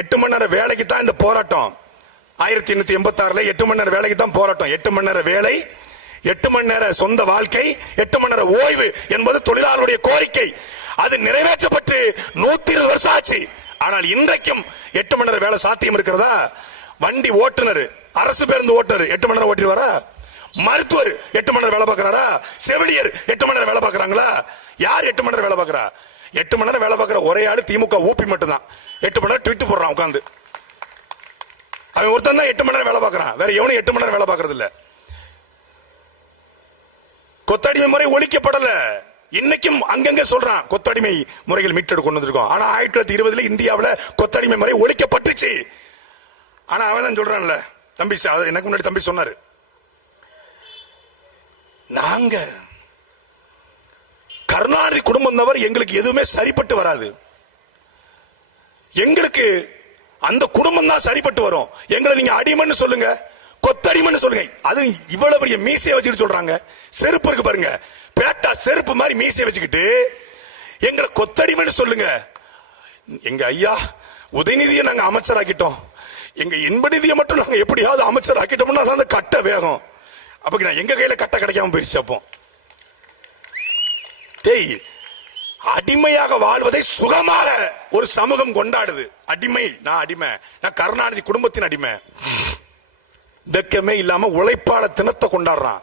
8 மணி நேரம் வேலைக்கு தான் இந்த போராட்டம். 1886 8 மணி நேரம் வேலைக்கு தான் போராட்டம். 8 மணி நேரம் வேலை, 8 மணி நேர சொந்த வாழ்க்கை, 8 மணி நேரம் ஓய்வு என்பது தொழிலாளருடைய கோரிக்கை. அது நிறைவேற்றப்பட்டு 120 வருஷம் ஆச்சு. ஆனால் இன்றைக்கும் 8 மணி நேரம் வேலை சாத்தியம் இருக்கிறதா? வண்டி ஓட்டுநர், அரசு பேருந்து ஓட்டுநர் 8 மணி நேரம் ஓட்டிடுவாரா? மருத்துவர் 8 மணி நேரம் வேலை பார்க்கிறாரா? செவிலியர் 8 மணி நேரம் வேலை பார்க்கறாங்களா? யார் 8 மணி நேரம் வேலை பார்க்கறா? 8 மணி நேரம் வேலை பார்க்கிற ஒரே ஆளு திமுக ஊப்பி மட்டும்தான். 8 மணி நேரம் ட்வீட் போடுறான் உட்காந்து. அவன் ஒருத்தன் தான் 8 மணி நேரம் வேலை பார்க்கறான். வேற எவனும் 8 மணி நேரம் வேலை பார்க்கறது இல்ல. கொத்தடிமை முறை ஒழிக்கப்படல. இன்னைக்கும் அங்கங்க சொல்றான் கொத்தடிமை முறைகள் மீட்டெடு கொண்டு வந்திருக்கோம். ஆனா 1920 இந்தியாவில் கொத்தடிமை முறை ஒழிக்கப்பட்டுச்சு. ஆனா அவன் தான் சொல்றான்ல, தம்பி எனக்கு முன்னாடி தம்பி சொன்னாரு, நாங்க கருணாநிதி குடும்பம் எங்களுக்கு எதுவுமே சரிப்பட்டு வராது. எங்களுக்கு அந்த குடும்பம் தான் சரிப்பட்டு வரும். எங்களை நீங்க அடிமைன்னு சொல்லுங்க, கொத்தடிமைன்னு சொல்லுங்க. அது இவ்வளவு பெரிய மீசையை வச்சுக்கிட்டு சொல்றாங்க. செருப்பு இருக்கு பாருங்க, பேட்டா செருப்பு மாதிரி மீசையை வச்சுக்கிட்டு எங்களை கொத்தடிமைன்னு சொல்லுங்க. எங்க ஐயா உதயநிதியை நாங்க அமைச்சராக்கிட்டோம், எங்க இன்ப நிதியை மட்டும் நாங்க எப்படியாவது அமைச்சர் ஆக்கிட்டோம்னா அந்த கட்ட வேகம். அப்ப எங்க கையில கட்ட கிடைக்காம போயிருச்சு. அப்போ அடிமையாக வாழ்வதை சுகமாக ஒரு சமூகம் கொண்டாடுது. அடிமை, நான் அடிமை, நான் கருணாநிதி குடும்பத்தின் அடிமை. வெக்கமே இல்லாம உழைப்பாளர் தினத்தை கொண்டாடுறான்.